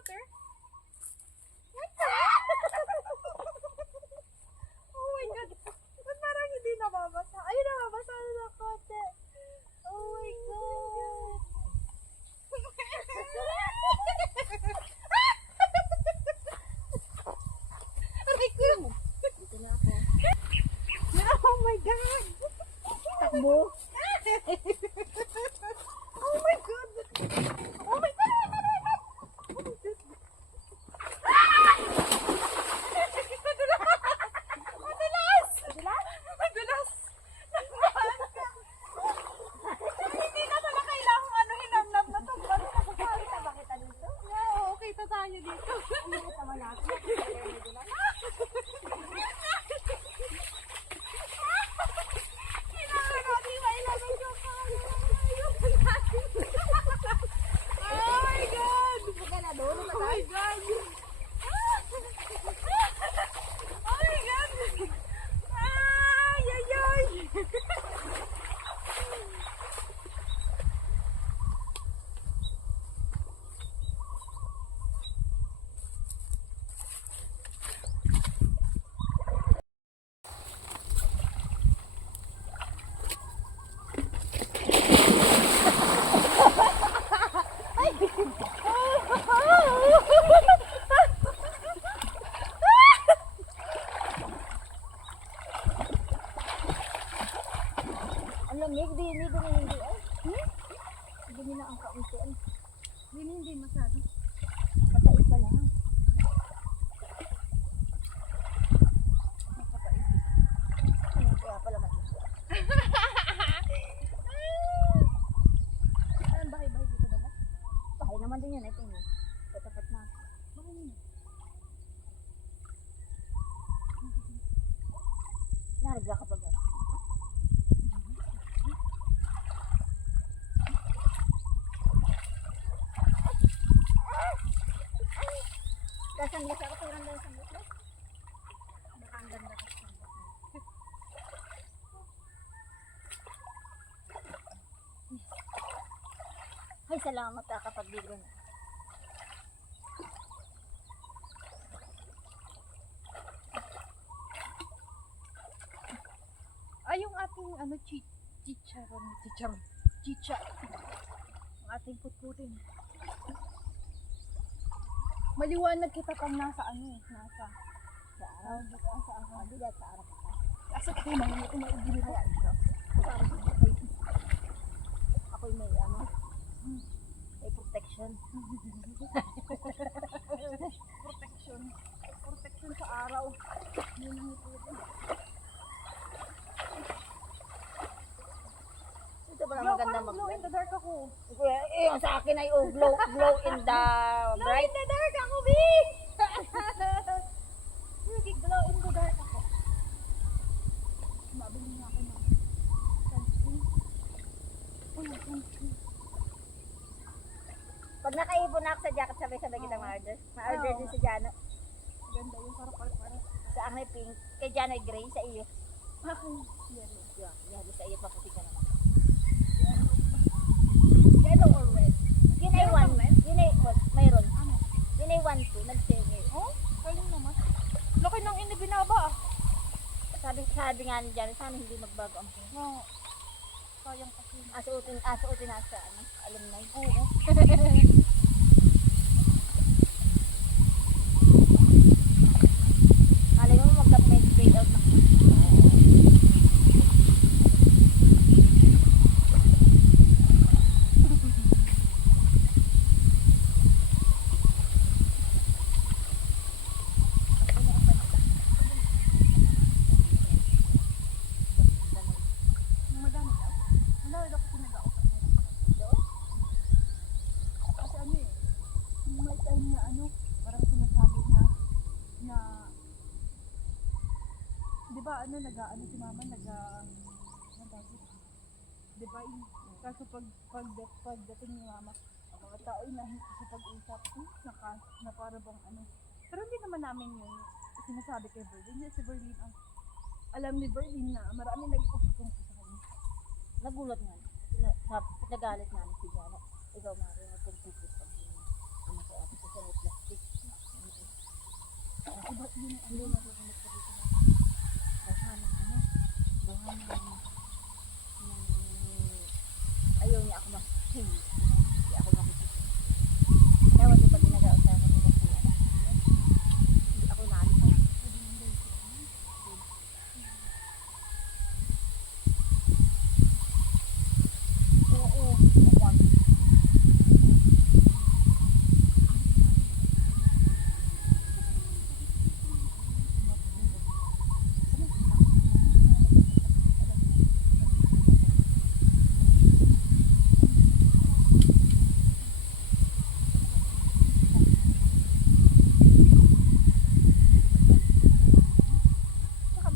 water? Oh my God. Ba't parang hindi nababasa? Ay, nababasa na ng konti. Oh my God. Aray ko. Dito na ako. Oh my God. Takbo. Oh my God. Oh my God. Ang lamig, hindi ay. Hindi na ang kauntian. Hindi masyado. Matait pa lang. Ano kaya pala matait? Anong bahay-bahay dito ba na? Bahay naman din yun, ito yun. Katapat na. Bahay niyo. Narigla ka pa ba? Sandals ako, turang daw sandals. Baka ang ganda ka sandals. Ay, salamat ka kapag ligo na. Ay, yung ating ano, chicha. Ang ating putputin. Maliwanag kita pang nasa ano eh, nasa Sa araw, sa araw, bigat sa araw ka. asa ko maigili Kaya, ako'y may ano, may protection. protection sa araw. Yun ang ito. Ito pala Yo, maganda parang glow in the dark ako. Yung sa akin ay glow in the Glow bright. in the dark ako, B! Glow in the dark ako. Mabili nga ako ng sunscreen. Oh, sunscreen. Pag nakaipon na ako sa jacket, sabay-sabay kitang ma-order. Ma-order din si Jano. Ganda yung para. Sa akin ay pink. Kay Jano ay gray. Sa iyo. Akin, yellow. Yan, sa iyo pa puti ka naman. Yellow or red? Yun ay Meron one. bang red? Yun ay, mayroon. Ano? Yun ay 1-2. Nag-sale. Oh, galing naman. Laki ng inibinaba ah. Sabi nga ni Jano, sana hindi magbago ang pink. No. Sayang kasi. Asuotin na sa ano, alumni. Oo. Malay mo may grade out na. Madami daw. Madami daw kasi nag-aukap na doon. Kasi ano eh, may time na ano, parang sinasabi na di ba ano, nag-ano si mama, di ba kaso pagdating ni mama, ang mga tao ay nakikipag-usap, na para bang ano. Pero hindi naman namin yun sinasabi kay Berlin. Hindi si Berlin ang alam ni Berlin na marami nag-usap sa kanya. Nagulat nga. Nagalit nga si Jano. Ikaw Mario, magpagpupus pag Sa may plastic. Iba yun ang Hindi marunong sa dito na. Baha ng ano? Baha ng ayaw niya ako hindi ako makikita. Kaya wala pa ginagawa nila si ano. Hindi ako naalis niya. Oo. Wag.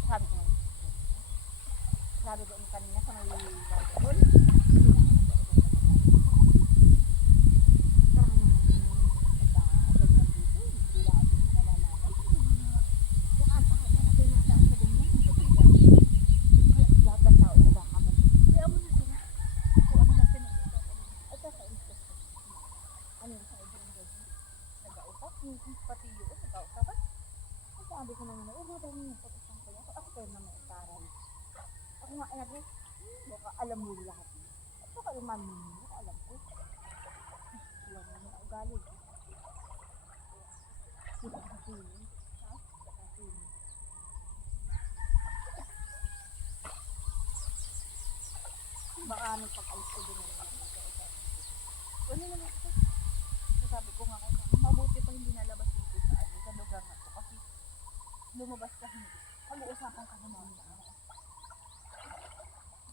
Saka sabi ko kanina sa may basketball. Kaya mo na sila. Kung ano man pinag-usapan. Nag-autak? Pati yun, nag-autapan? Sabi ko naman, huwag mo yung pag-usang ko. Ako kayo naman itaral. Ako nga, anak eh, baka alam mo lahat. At baka naman mo, alam ko. Alam mo na ugali. Sila kasini. Ha? Sila kasini. Baka anong pag-alis ko din naman. Ano naman ito? Sabi ko nga kaya, mabuti pa hindi nalabas dito sa lugar na to. Kasi lumabas ka hindi. Pag-uusapan ka naman sa ano.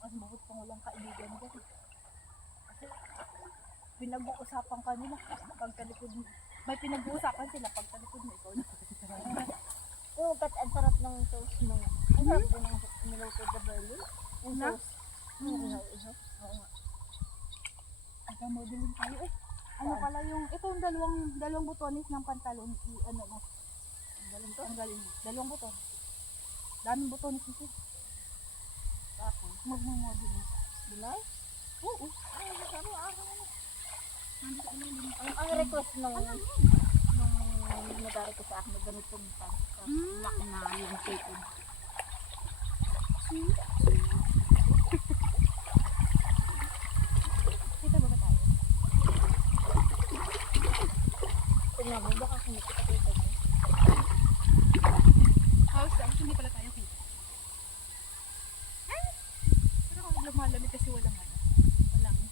Mas mabuti pang walang kaibigan dyan. Kasi pinag-uusapan ka nila. Pagtalikod mo. May pinag-uusapan sila pagtalikod mo. Ikaw na. Oo, ba't ang sarap ng sauce nung, ang sarap din ng niluto the belly. Yung Na? sauce. Ihaw. Oo nga. Nagka-modeling tayo eh. Ano pala yung, itong dalawang butones ng pantalon, ano mo. Tanggalin mo. Dalawang buton. Daming butones ito. Ako, magmamodeling. Bilay? Oo. Ay, sabi ako. Nandito ko lang din. Ang request nung nagari ko sa akin na ganitong pants. Laki na yung fitted. Kita ba tayo? Tingnan mo, baka kumikita ko. House lang, hindi pala tayo kita. Pero kung lumalamig kasi walang ano. Walang ano.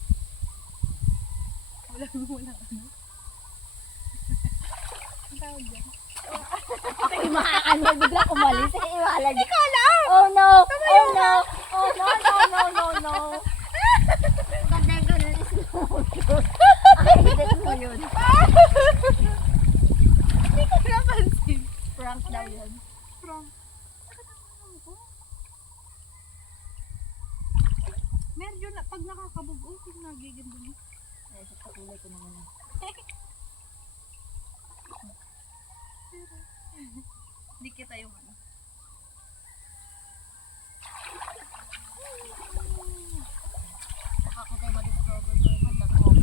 Ang tawag dyan. Ano, bigla umalis. Iwalag. Oh no! Oh no! Oh no, no, no, no, no. Ganda yung ganun is ang edit mo yun. Hindi ko napansin. Prank daw yun. From. Medyo na, pag nakakabugo, nagiganda mo. Ay, sa kakulay ko naman. Hindi kita yung ano. Ako tayo ma-discover ko yung mag-model.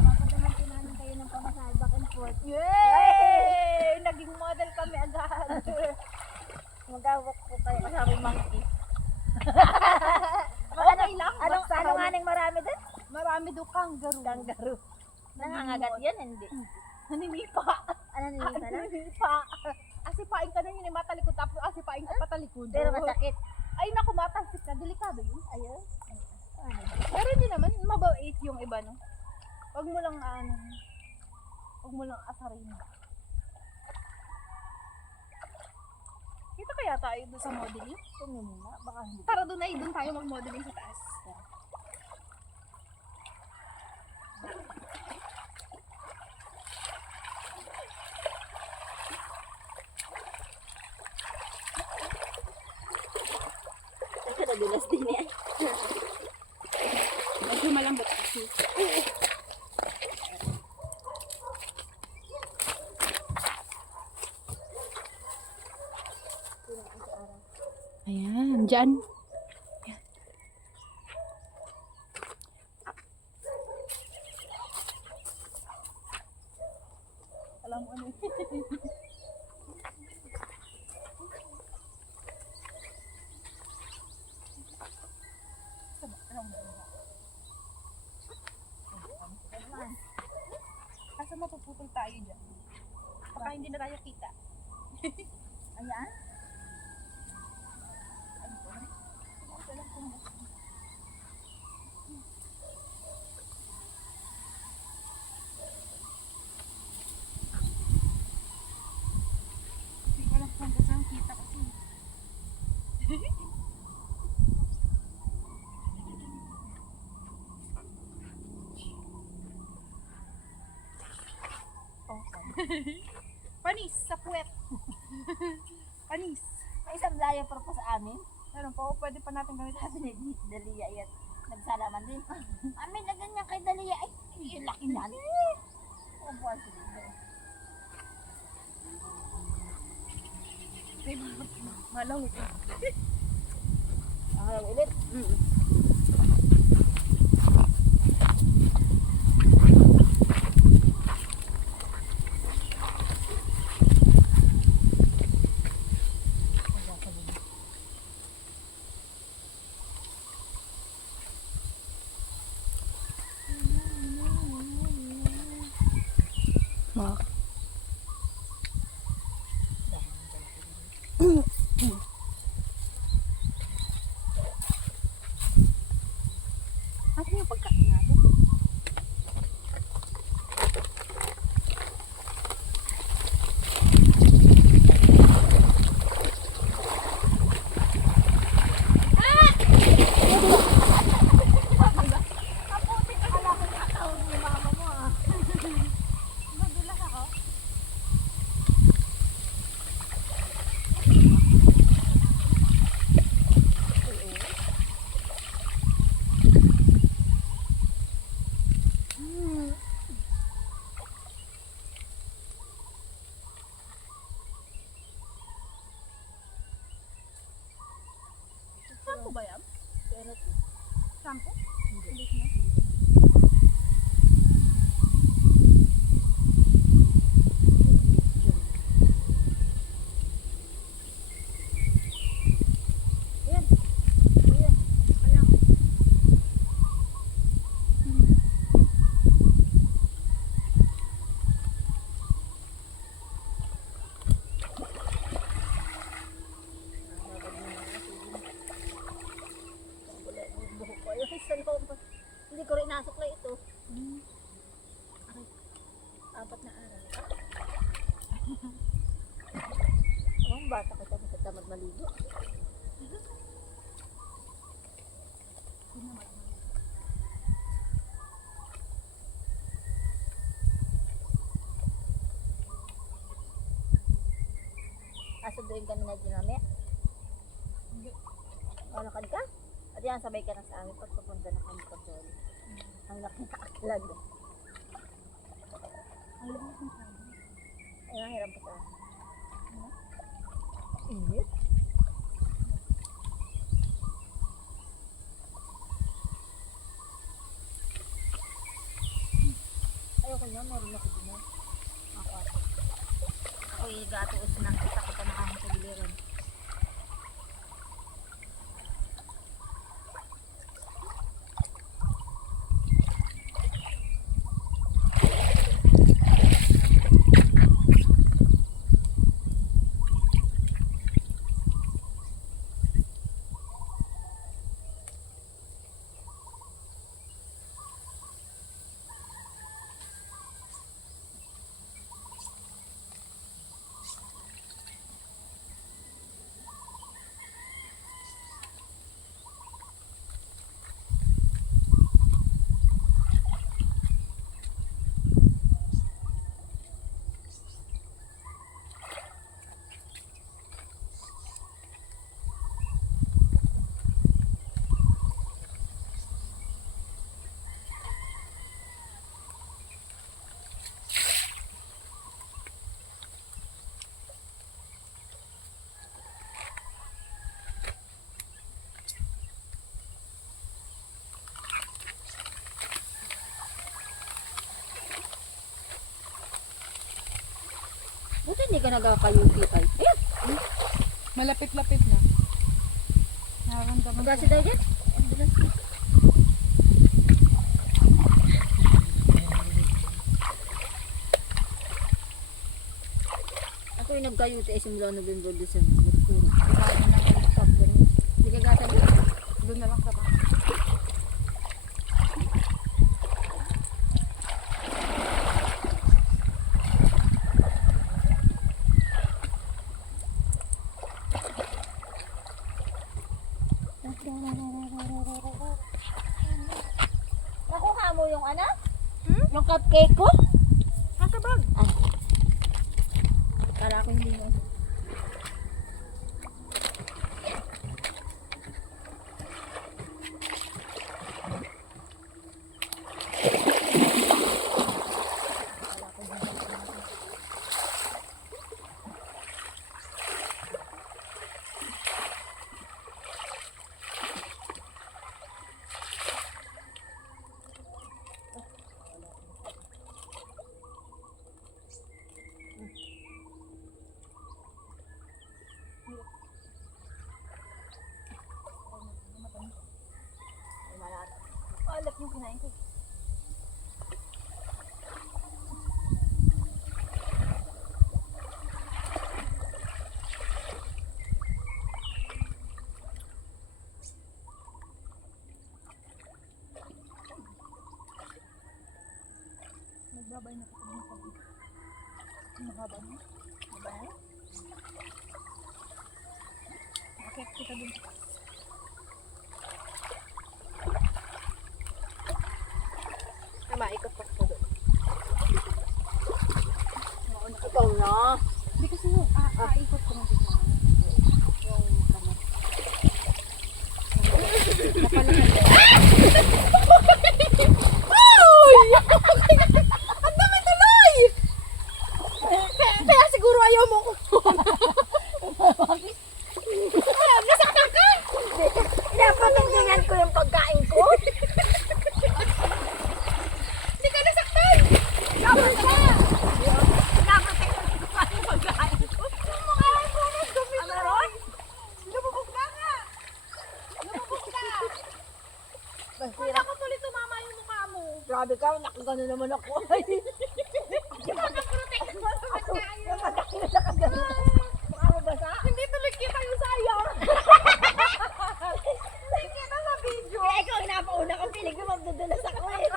Papadahan ko namin kayo ng pamasahe back and forth. Yay! Naging model kami agad. Magawak po kayo kasama yung monkey. Okay lang. Ano nga nang marami din? Marami daw kangaroo. Kangaroo. Nangangagat yan, hindi. Naninipa. Ano nila na? Naninipa. Asipain ka na yun, matalikod tapos asipain ka patalikod. Pero masakit. Ay naku, matalsik ka. Delikado yun. Ayun. Pero hindi naman, mabait yung iba, no? Huwag mo lang, huwag mo lang asarin. Kita kaya tayo doon sa modeling? Tingnan mo na, baka hindi. Tara doon ay, doon tayo mag-modeling sa taas. Ito nadulas din yan. Medyo malambot kasi. Ayan, dyan. para hindi na tayo kita. Ayan. Ano po? Ito lang po. Hindi ko lang kung saan kita kasi. Oh, Panis sa puwet. Panis. may isang layo para pa sa amin. Meron po, pwede pa natin gamitin. Sabi ni Dalia yan. Nagsalaman din. Amin na ganyan kay Dalia. Ay, yung laki nan. Oh, buwan si Dalia. Malawit. Ang ulit. Asan yung pagkain natin? Tawag ni mama mo ah. Madulas ako. Sampo ba yan? Pero Sampo? hindi. Ayan. Ayan. Ayan. Hindi ko rin nasuklay ito. Ay, 4 na araw. Ang bata ko sa tamad maligo. Asa doon kami na dinami? Hindi. O, lakad ka? At yan, sabay ka na sa amin pag papunta na kami pa doon. Ang laki na aklag. Ay, nahiram pa sa akin. Init? Ayoko na, meron ako din. Ako. Ako igatuos na. Kita ko pa nakakasagiliran. Buti hindi ka nagkakayuki tayo. Ayan! Malapit-lapit na. Nararamdaman Magkasi tayo dyan? Ambulance na. kami nagkayute ay simula November, December. Puro. Kaya na stop ko rin. Hindi ka gata mo? Doon na lang sa bahay. Nakuha mo yung ano? Yung cupcake ko? Nakabag. Para ako hindi mo. Alat yung kinain ko. Nagbabay na ako ng sabi. Mahaba na. Mahaba na. Bakit kita dun? Maikot pa ko doon. Ikaw na. Hindi kasi yung aikot ko ng tingnan. Yung kamot. Napalakan. Ay! Ang dami tuloy! Kaya siguro ayaw mo ko. Nasaktan ka! Dapat tingnan ko yung pagkain ko. Hindi ka nasaktan! Dapat ka! Dapat ka yung pagkain ko. Mukhaan ko na dumi ko. Amaron? Lumubog ka nga! Lumubog ka! Wala ko tuloy tumama yung mukha mo. Grabe ka, nakagano naman ako. Nakaprotect mo sa pagkain. Nakagano. Mukha mo basa? Hindi tuloy kita yung sayang. Hindi kita sa video. Eh, ikaw ang napauna kang pilig mo magdudulas ako eh.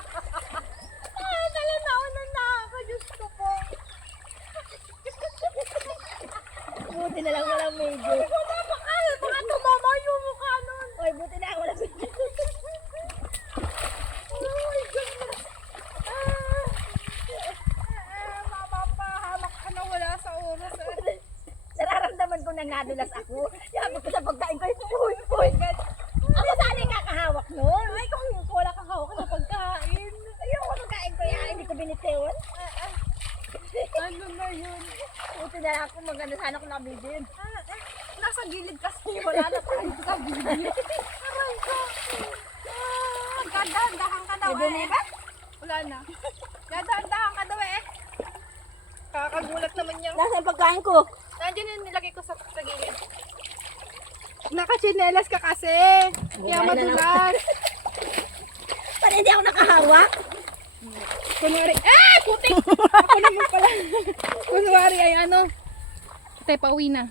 Tala nauna na ako. Diyos ko po. Buti na lang walang medyo. Wala pa ka. Baka tumama yung mukha nun. Oy, buti na lang walang medyo. Oh my goodness. Mapapahamak ka na wala sa oras. Nararamdaman ko na nadulas ako. Sabi ko sa pagkain ko, uy, uy. Ako sana yung kakahawak nun. Ay, kung wala kang hawak na pagkain. Ayoko pagkain ko yan, hindi ko binitiwan. Ano na yun? Buti na lang ako maganda sana ko nakabidin. Nasa gilid kasi wala na tayo sa video. Aray ko. Gadahan-dahan ka daw Nabuni eh. ba? Wala na. Gadahan-dahan ka daw eh. Kakagulat naman yung... Nasa yung pagkain ko? Nandiyan yung nilagay ko sa gilid. Nakachinelas ka kasi. Kaya Buhay na madulas. Para hindi ako nakahawak? Kunwari, putik! Ako naman pala. Kunwari ay ano. Tay, pauwi na.